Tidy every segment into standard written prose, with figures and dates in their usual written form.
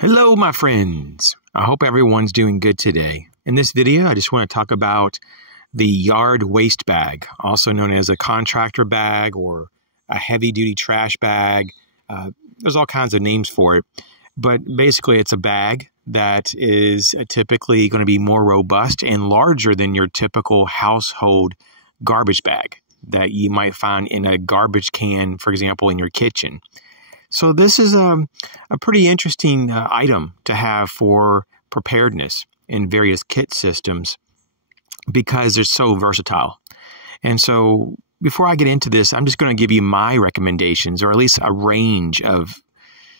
Hello, my friends. I hope everyone's doing good today. In this video, I just want to talk about the yard waste bag, also known as a contractor bag or a heavy-duty trash bag. There's all kinds of names for it, but basically it's a bag that is typically going to be more robust and larger than your typical household garbage bag that you might find in a garbage can, for example, in your kitchen. So this is a pretty interesting item to have for preparedness in various kit systems because they're so versatile. And so before I get into this, I'm just going to give you my recommendations, or at least a range of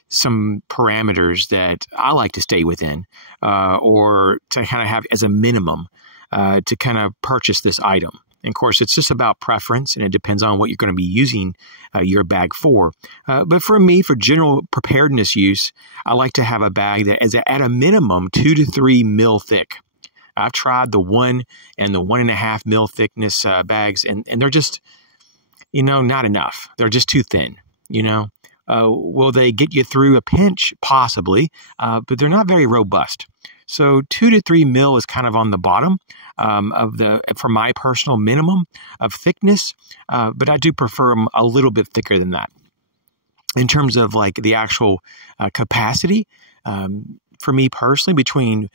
some parameters that I like to stay within, or to kind of have as a minimum to kind of purchase this item. And of course, it's just about preference, and it depends on what you're going to be using your bag for. But for me, for general preparedness use, I like to have a bag that is at a minimum 2 to 3 mil thick. I've tried the 1 and the 1.5 mil thickness bags, and they're just, not enough. They're just too thin, Will they get you through a pinch? Possibly, but they're not very robust. So 2 to 3 mil is kind of on the bottom for my personal minimum of thickness, but I do prefer them a little bit thicker than that. In terms of like the actual capacity, for me personally, between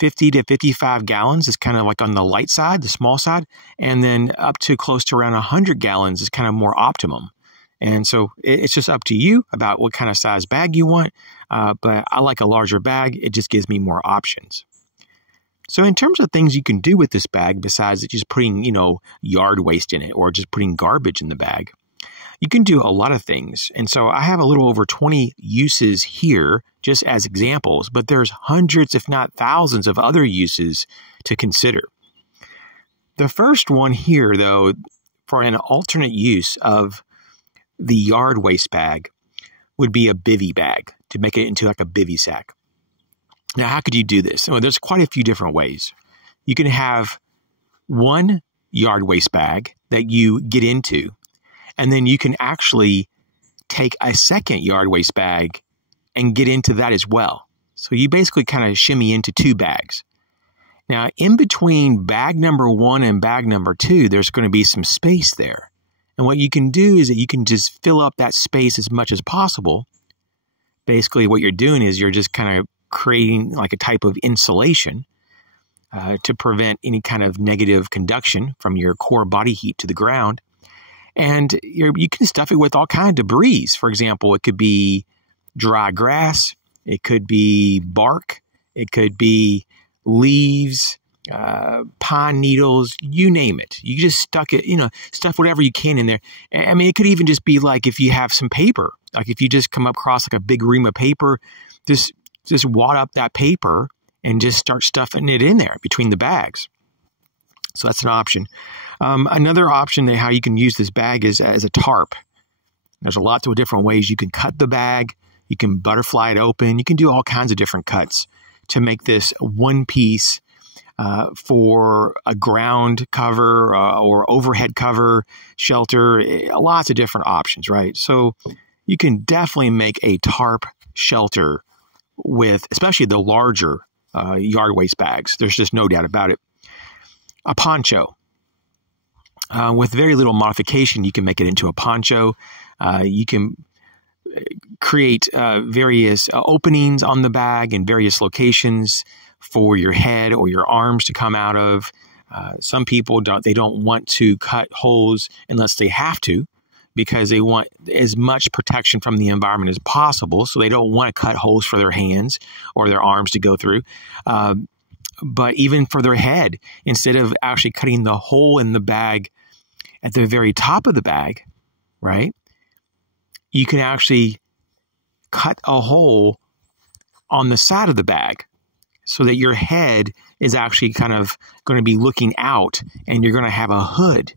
50 to 55 gallons is kind of like on the light side, the small side, and then up to close to around 100 gallons is kind of more optimum. And so it's just up to you about what kind of size bag you want. But I like a larger bag. It just gives me more options. So in terms of things you can do with this bag, besides just putting, yard waste in it or just putting garbage in the bag, you can do a lot of things. And so I have a little over 20 uses here just as examples, but there's hundreds, if not thousands of other uses to consider. The first one here, though, for an alternate use of the yard waste bag would be a bivy bag, to make it into like a bivy sack. Now, how could you do this? Well, there's quite a few different ways. You can have one yard waste bag that you get into, and then you can actually take a second yard waste bag and get into that as well. So you basically kind of shimmy into 2 bags. Now, in between bag number 1 and bag number 2, there's going to be some space there. And what you can do is that you can just fill up that space as much as possible. Basically, what you're doing is you're just kind of creating like a type of insulation to prevent any kind of negative conduction from your core body heat to the ground. And you can stuff it with all kinds of debris. For example, it could be dry grass. It could be bark. It could be leaves, pine needles, you name it. You just stuff whatever you can in there. I mean, it could even just be like if you have some paper, like if you just come across like a big ream of paper, just wad up that paper and just start stuffing it in there between the bags. So that's an option. Another option how you can use this bag is as a tarp. There's a lot of different ways you can cut the bag. You can butterfly it open. You can do all kinds of different cuts to make this one piece for a ground cover or overhead cover, shelter, lots of different options, right? So you can definitely make a tarp shelter with, especially the larger yard waste bags. There's just no doubt about it. A poncho. With very little modification, you can make it into a poncho. You can create various openings on the bag in various locations for your head or your arms to come out of. Some people don't want to cut holes unless they have to, because they want as much protection from the environment as possible. So they don't want to cut holes for their hands or their arms to go through. But even for their head, instead of actually cutting the hole in the bag at the very top of the bag, right, you can actually cut a hole on the side of the bag so that your head is actually kind of going to be looking out, and you're going to have a hood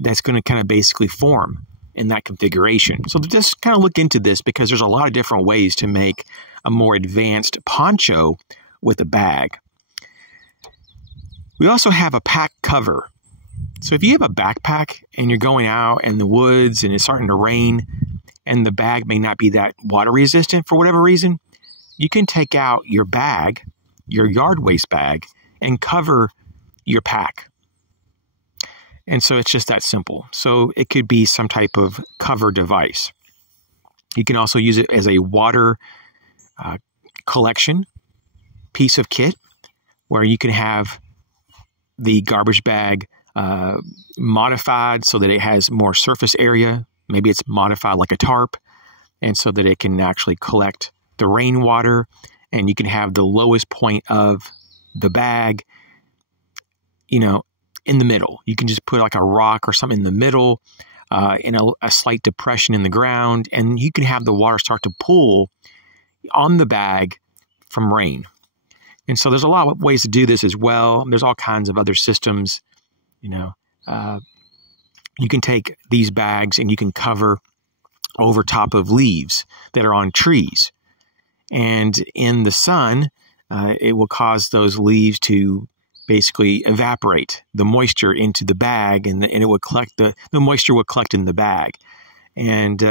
that's going to kind of basically form in that configuration. So just kind of look into this, because there's a lot of different ways to make a more advanced poncho with a bag. We also have a pack cover. So if you have a backpack and you're going out in the woods and it's starting to rain and the bag may not be that water resistant for whatever reason, you can take out your bag, your yard waste bag, and cover your pack. And so it's just that simple. So it could be some type of cover device. You can also use it as a water collection piece of kit, where you can have the garbage bag modified so that it has more surface area. Maybe it's modified like a tarp, and so that it can actually collect the rainwater, and you can have the lowest point of the bag, in the middle. You can just put like a rock or something in the middle, in a slight depression in the ground, and you can have the water start to pool on the bag from rain. And so there's a lot of ways to do this as well. There's all kinds of other systems. You can take these bags and you can cover over top of leaves that are on trees. And in the sun, it will cause those leaves to basically evaporate the moisture into the bag, and it would collect the moisture will collect in the bag. And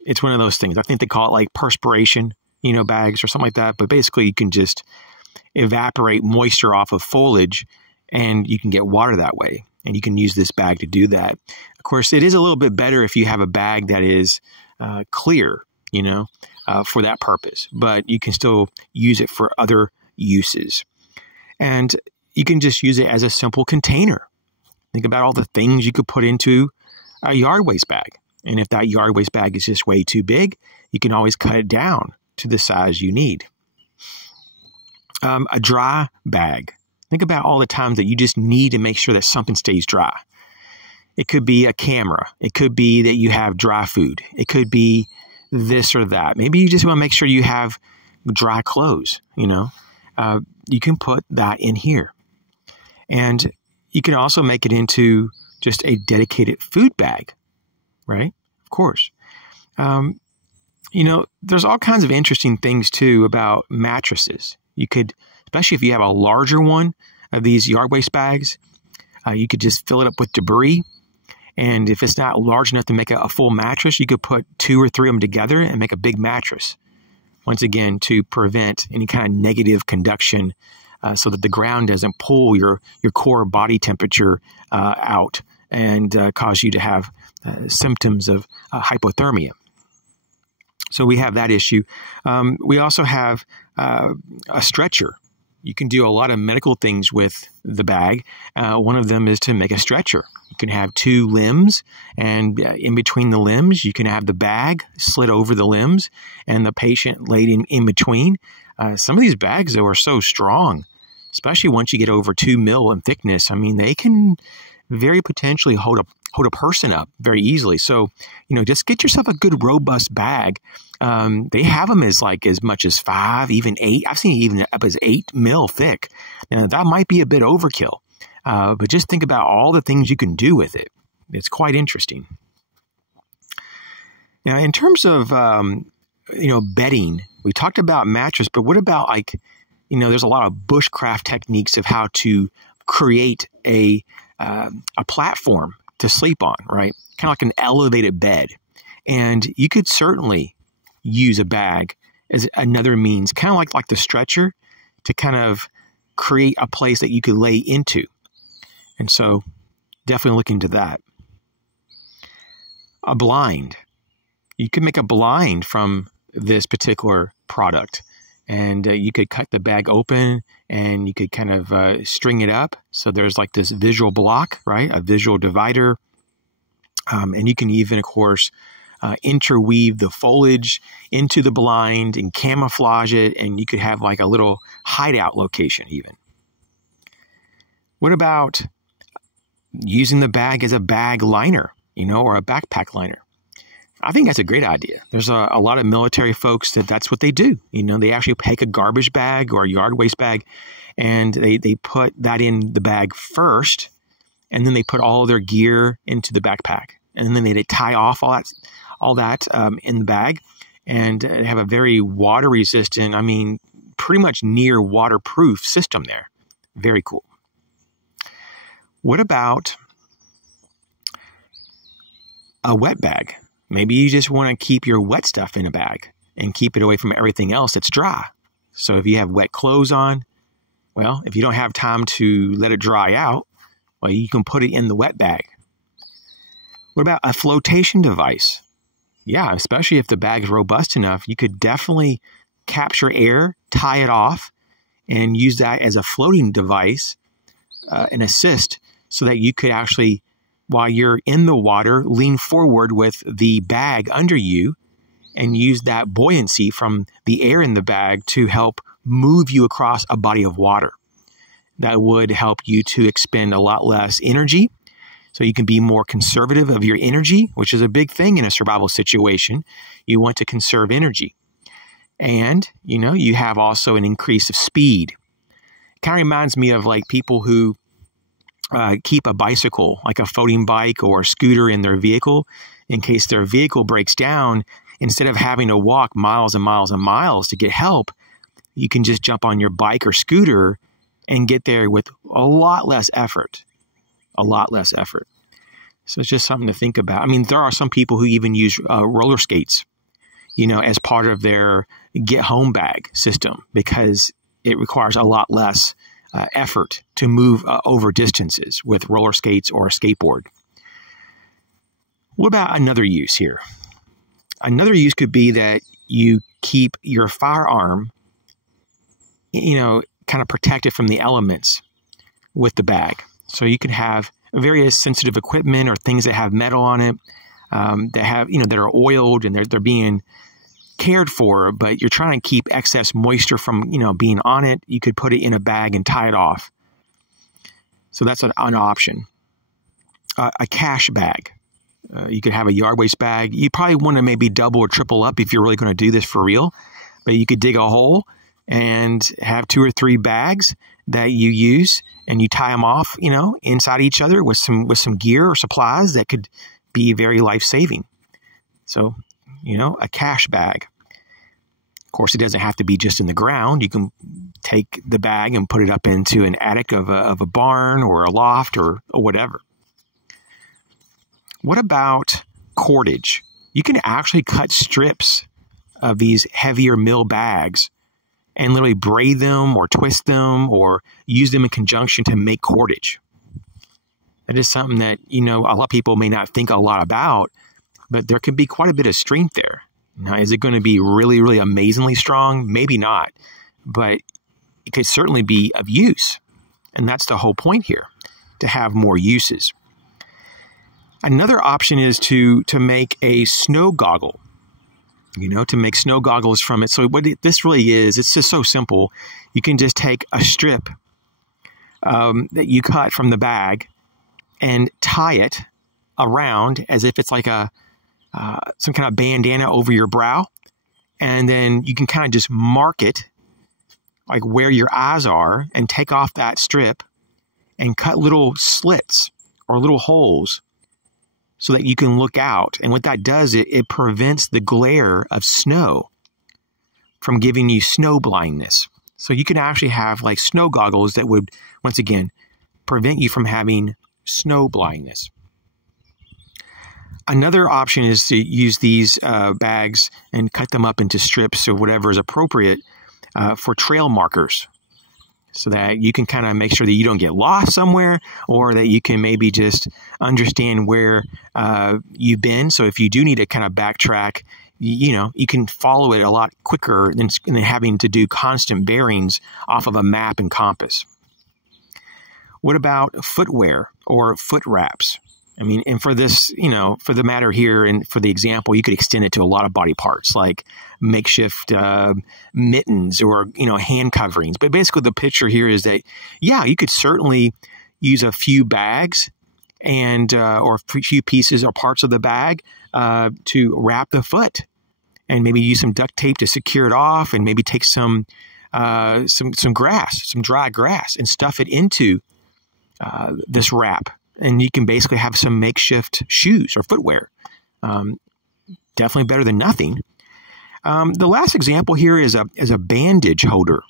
it's one of those things. I think they call it like perspiration, bags or something like that. But basically you can just evaporate moisture off of foliage, and you can get water that way. And you can use this bag to do that. Of course, it is a little bit better if you have a bag that is clear, for that purpose. But you can still use it for other uses. And you can just use it as a simple container. Think about all the things you could put into a yard waste bag. And if that yard waste bag is just way too big, you can always cut it down to the size you need. A dry bag. Think about all the times that you just need to make sure that something stays dry. It could be a camera. It could be that you have dry food. It could be this or that. Maybe you just want to make sure you have dry clothes, you can put that in here. And you can also make it into just a dedicated food bag, right? Of course. There's all kinds of interesting things too about mattresses. You could, especially if you have a larger one of these yard waste bags, you could just fill it up with debris. And if it's not large enough to make a full mattress, you could put 2 or 3 of them together and make a big mattress. Once again, to prevent any kind of negative conduction, so that the ground doesn't pull your core body temperature out and cause you to have symptoms of hypothermia. So we have that issue. We also have a stretcher. You can do a lot of medical things with the bag. One of them is to make a stretcher. You can have 2 limbs, and in between the limbs, you can have the bag slid over the limbs and the patient laid in between. Some of these bags, though, are so strong, especially once you get over 2 mil in thickness. I mean, they can very potentially hold a person up very easily. So, just get yourself a good robust bag. They have them as much as 5, even 8. I've seen it even up as 8 mil thick. Now, that might be a bit overkill, but just think about all the things you can do with it. It's quite interesting. Now, in terms of, bedding, we talked about mattress, but what about there's a lot of bushcraft techniques of how to create a platform to sleep on, right? Kind of like an elevated bed. And you could certainly use a bag as another means, kind of like the stretcher, to kind of create a place that you could lay into. And so definitely look into that. A blind. You could make a blind from this particular product. And you could cut the bag open and you could kind of string it up. So there's this visual block, right? A visual divider. And you can even, of course, interweave the foliage into the blind and camouflage it. And you could have a little hideout location even. What about using the bag as a bag liner, or a backpack liner? I think that's a great idea. There's a lot of military folks that's what they do. They actually take a garbage bag or a yard waste bag, and they put that in the bag first, and then they put all their gear into the backpack, and then they tie off all that in the bag, and they have a very water resistant, pretty much near waterproof system there. Very cool. What about a wet bag? Maybe you just want to keep your wet stuff in a bag, and keep it away from everything else that's dry. So if you have wet clothes on, well, if you don't have time to let it dry out, well, you can put it in the wet bag. What about a flotation device? Yeah, especially if the bag is robust enough, you could definitely capture air, tie it off, and use that as a floating device, an assist, so that you could actually, while you're in the water, lean forward with the bag under you and use that buoyancy from the air in the bag to help move you across a body of water. That would help you to expend a lot less energy, so you can be more conservative of your energy, which is a big thing in a survival situation. You want to conserve energy. And, you have also an increase of speed. It kind of reminds me of like people who keep a bicycle, like a floating bike or a scooter in their vehicle, in case their vehicle breaks down. Instead of having to walk miles and miles and miles to get help, you can just jump on your bike or scooter and get there with a lot less effort. A lot less effort. So it's just something to think about. I mean, there are some people who even use roller skates, as part of their get home bag system, because it requires a lot less effort to move over distances with roller skates or a skateboard. What about another use here? Another use could be that you keep your firearm, kind of protected from the elements with the bag. So you can have various sensitive equipment or things that have metal on it, that are oiled and they're being cared for, but you're trying to keep excess moisture from, being on it. You could put it in a bag and tie it off. So that's an option. A cache bag. You could have a yard waste bag. You probably want to maybe double or triple up if you're really going to do this for real, but you could dig a hole and have 2 or 3 bags that you use, and you tie them off, inside each other with some gear or supplies that could be very life-saving. So, a cache bag. Of course, it doesn't have to be just in the ground. You can take the bag and put it up into an attic of a barn or a loft or whatever. What about cordage? You can actually cut strips of these heavier mill bags and literally braid them or twist them or use them in conjunction to make cordage. That is something that, a lot of people may not think a lot about, but there can be quite a bit of strength there. Now, is it going to be really, really amazingly strong? Maybe not, but it could certainly be of use. And that's the whole point here, to have more uses. Another option is to make a snow goggle. To make snow goggles from it. So what this really is, it's just so simple. You can just take a strip that you cut from the bag and tie it around as if it's like some kind of bandana over your brow. And then you can kind of just mark it like where your eyes are and take off that strip and cut little slits or little holes so that you can look out. And what that does, it prevents the glare of snow from giving you snow blindness. So you can actually have like snow goggles that would, once again, prevent you from having snow blindness. Another option is to use these bags and cut them up into strips or whatever is appropriate for trail markers, so that you can kind of make sure that you don't get lost somewhere, or that you can maybe just understand where you've been. So if you do need to kind of backtrack, you can follow it a lot quicker than having to do constant bearings off of a map and compass. What about footwear or foot wraps? I mean, and for this, for the matter here and for the example, you could extend it to a lot of body parts like makeshift mittens or, hand coverings. But basically the picture here is that, yeah, you could certainly use a few bags and or a few pieces or parts of the bag to wrap the foot, and maybe use some duct tape to secure it off, and maybe take some grass, some dry grass, and stuff it into this wrap. And you can basically have some makeshift shoes or footwear. Definitely better than nothing. The last example here is a bandage holder.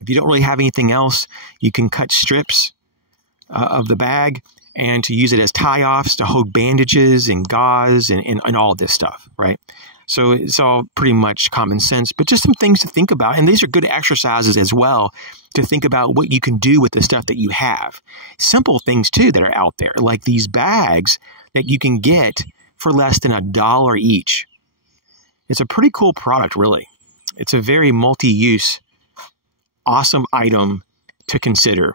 If you don't really have anything else, you can cut strips of the bag and to use it as tie-offs to hold bandages and gauze and all of this stuff, right? So it's all pretty much common sense, but just some things to think about. And these are good exercises as well to think about what you can do with the stuff that you have. Simple things too that are out there, like these bags that you can get for less than $1 each. It's a pretty cool product, really. It's a very multi-use, awesome item to consider.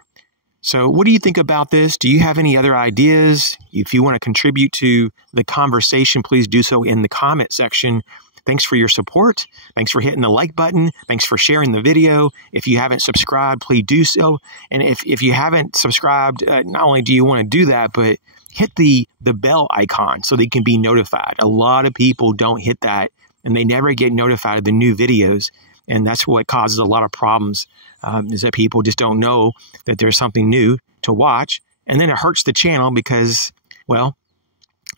So what do you think about this? Do you have any other ideas? If you want to contribute to the conversation, please do so in the comment section. Thanks for your support. Thanks for hitting the like button. Thanks for sharing the video. If you haven't subscribed, please do so. And if you haven't subscribed, not only do you want to do that, but hit the bell icon so they can be notified. A lot of people don't hit that, and they never get notified of the new videos. And that's what causes a lot of problems, is that people just don't know that there's something new to watch. And then it hurts the channel because, well,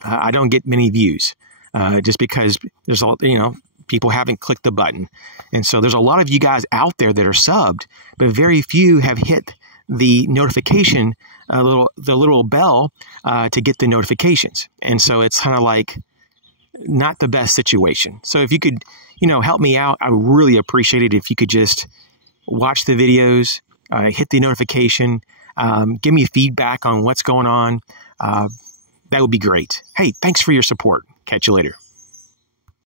I don't get many views just because there's all, people haven't clicked the button. And so there's a lot of you guys out there that are subbed, but very few have hit the notification, the little bell to get the notifications. And so it's kind of like not the best situation. So if you could, help me out, I really appreciate it if you could just watch the videos, hit the notification, give me feedback on what's going on. That would be great. Hey, thanks for your support. Catch you later.